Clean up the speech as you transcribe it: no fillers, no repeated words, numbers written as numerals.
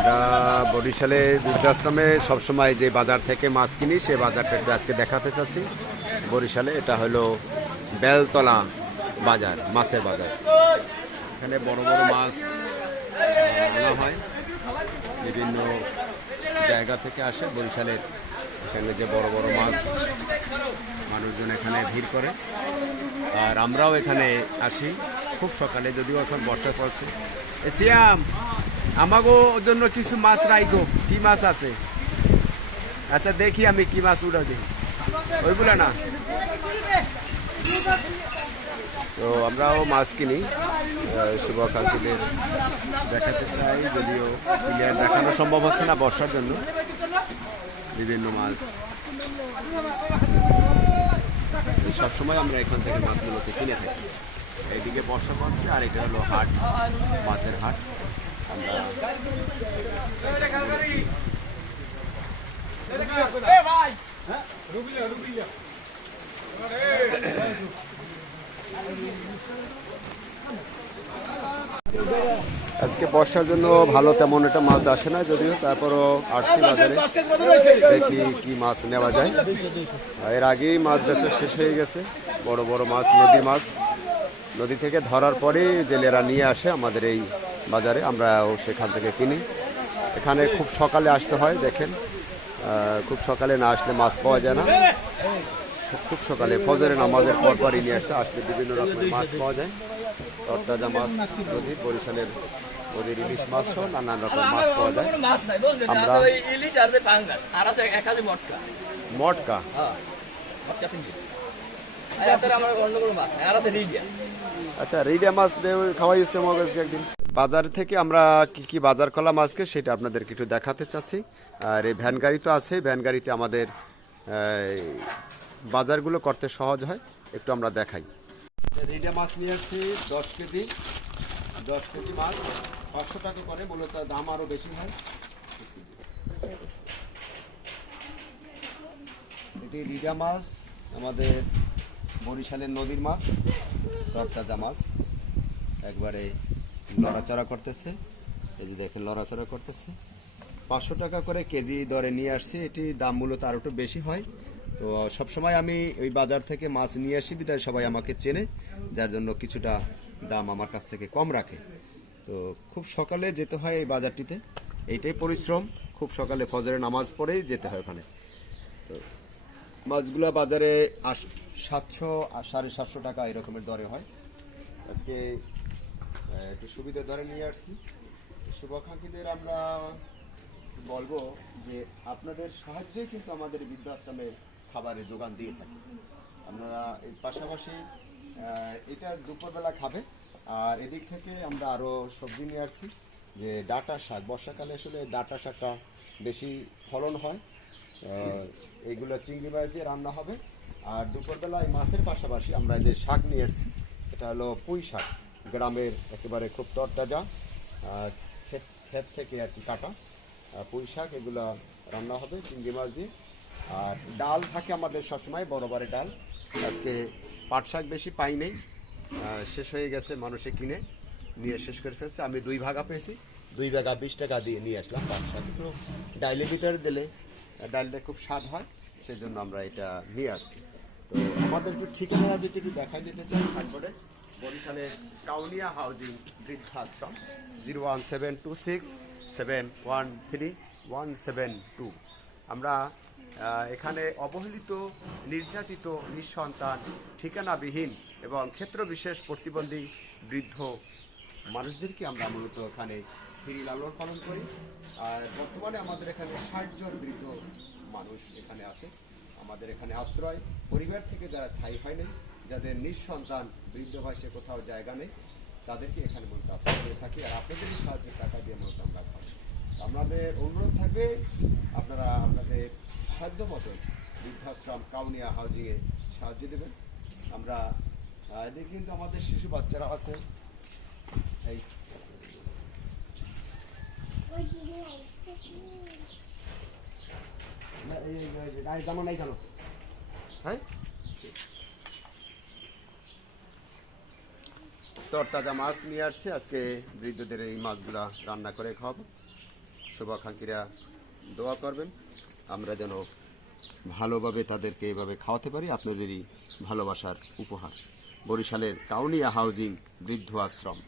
আমরা বরিশালে বৃদ্ধাশ্রমে সবসময় যে বাজার থেকে মাছ কিনি সেই বাজারটা একটু আজকে দেখাতে চাচ্ছি। বরিশালে এটা হলো বেলতলা বাজার, মাছের বাজার। এখানে বড় বড় মাছ আনা হয়, বিভিন্ন জায়গা থেকে আসে বরিশালের। এখানে যে বড় বড় মাছ, মানুষজন এখানে ভিড় করে, আর আমরাও এখানে আসি খুব সকালে, যদিও এখন বর্ষা পড়ছে। সিয়াম, আমাগো জন্য কিছু মাছ রাইখো। কি মাছ আছে? আচ্ছা দেখি আমি কি মাছ উঠা দিই, ওইগুলো না। তো আমরাও মাছ কিনি, শুভাকাঙ্ক্ষীদের দেখাতে চাই, যদিও ক্লিয়ার দেখানো সম্ভব হচ্ছে না বর্ষার জন্য। বিভিন্ন মাছ সবসময় আমরা এখান থেকে মাছগুলোকে কিনে থাকি। এইদিকে বর্ষা পড়ছে, আর এটা হলো হাট, মাছের হাট। আমরা আজকে বর্ষার জন্য ভালো তেমন একটা মাছ আসে না, যদিও তারপরও আসছি বাজারে, দেখি কি মাছ নেওয়া যায়। এর আগেই মাছ বেচা শেষ হয়ে গেছে। বড় বড় মাছ, নদীর মাছ, নদী থেকে ধরার পরে জেলেরা নিয়ে আসে আমাদের এই বাজারে, আমরাও সেখান থেকে কিনি। এখানে খুব সকালে আসতে হয়, দেখেন, খুব সকালে না আসলে মাছ পাওয়া যায় না। খুব সকালে ফজরের নামাজের পরপরই নিয়ে আসলে বিভিন্ন রকমের মাছ পাওয়া যায়। তরতাজা মাছ, নদীর বরিশালের নদীর ইলিশ মাছ সহ নানান রকম মাছ পাওয়া যায়। আমরা মটকা, আচ্ছা রিডিয়া মাছ খাওয়াই হচ্ছে মগজকে একদিন। বাজার থেকে আমরা কি কি বাজার করলাম আজকে সেটা আপনাদেরকে একটু দেখাতে চাচ্ছি। আর এই ভ্যান গাড়ি তো আছে, ভ্যান গাড়িতে আমাদের বাজারগুলো করতে সহজ হয়, একটু আমরা দেখাই। রিডিয়া মাছ নিয়ে আসছি 10 কেজি। 10 কেজি মাছ 500 টাকা করে, মূলত দাম আরও বেশি হয়। এটি রিডিয়া মাছ, আমাদের বরিশালের নদীর মাছ, তরতাজা মাছ, একবারে লড়াচড়া করতেছে। এই যে দেখেন লড়াচড়া করতেছে। 500 টাকা করে কেজি দরে নিয়ে আসছি। এটি দাম মূলত আরও একটু বেশি হয়। তো সবসময় আমি ওই বাজার থেকে মাছ নিয়ে আসি, বিধায় সবাই আমাকে চেনে, যার জন্য কিছুটা দাম আমার কাছ থেকে কম রাখে। তো খুব সকালে যেতে হয় এই বাজারটিতে, এইটাই পরিশ্রম। খুব সকালে ফজরের নামাজ পড়েই যেতে হয় ওখানে। তো মাছগুলো বাজারে 700 আর 750 টাকা এরকমের দরে হয়। আজকে একটু সুবিধা দরে নিয়ে আসছি। শুভাকাঙ্ক্ষীদের আমরা বলবো যে আপনাদের সাহায্যেই কিন্তু আমাদের বৃদ্ধাশ্রমে খাবারের যোগান দিয়ে থাকি। আপনারা এর পাশাপাশি এটা দুপুরবেলা খাবে। আর এদিক থেকে আমরা আরও সবজি নিয়ে আসছি, যে ডাঁটা শাক, বর্ষাকালে আসলে ডাঁটা শাকটা বেশি ফলন হয়। এইগুলো চিংড়ি মাছ দিয়ে রান্না হবে। আর দুপুরবেলা এই মাছের পাশাপাশি আমরা যে শাক নিয়ে এসেছি, এটা হলো পুঁই শাক, গ্রামের একেবারে খুব তরতাজা, ক্ষেত থেকে আর কি কাটা পুঁই শাক, এগুলো রান্না হবে চিংড়ি মাছ দিয়ে। আর ডাল থাকে আমাদের সবসময়, বড় ডাল। আজকে পাট শাক বেশি পাই নেই, শেষ হয়ে গেছে, মানুষে কিনে নিয়ে শেষ করে ফেলছে। আমি 2 ভাগা পেয়েছি, 2 ভাগা 20 টাকা দিয়ে নিয়ে আসলাম পাট শাক। একটু ডাইলের ভিতরে দিলে ডালটা খুব স্বাদ হয়, সেই জন্য আমরা এটা নিয়ে আসছি। তো আমাদের একটু ঠিকানা যদি একটু দেখাই দিতে চাই সাইনবোর্ডে, বরিশালে কাউনিয়া হাউজিং বৃদ্ধাশ্রম, 01726713172। আমরা এখানে অবহেলিত, নির্যাতিত, নিঃসন্তান, ঠিকানাবিহীন এবং ক্ষেত্রবিশেষ প্রতিবন্ধী বৃদ্ধ মানুষদেরকে আমরা মূলত এখানে ফিরি লালন পালন করি। আর বর্তমানে আমাদের এখানে 60 জন বৃদ্ধ মানুষ এখানে আছে। আমাদের এখানে আশ্রয়, পরিবার থেকে যারা ঠাঁই হয়নি, যাদের নিঃসন্তান, বৃদ্ধ বয়সে কোথাও জায়গা নেই, তাদেরকে এখানে মূলত আশ্রয় দিয়ে থাকি। আর আপনাদেরই সাহায্যের টাকা দিয়ে মূলত আমরা খাই। আমাদের অনুরোধ থাকবে আপনারা আপনাদের সাধ্য মতো বৃদ্ধাশ্রম কাউনিয়া হাউজিংয়ে সাহায্য দেবেন। আমরা এদিকে কিন্তু আমাদের শিশু বাচ্চারা আছে, এই জামা নাই কেন? হ্যাঁ, তরতাজা মাছ নিয়ে আসছে, আজকে বৃদ্ধদের এই মাছগুলা রান্না করে খাওয়াবো। শুভাকাঙ্ক্ষীরা দোয়া করবেন, আমরা যেন ভালোভাবে তাদেরকে এভাবে খাওয়াতে পারি। আপনাদেরই ভালোবাসার উপহার। বরিশালের কাউনিয়া হাউজিং বৃদ্ধ আশ্রম।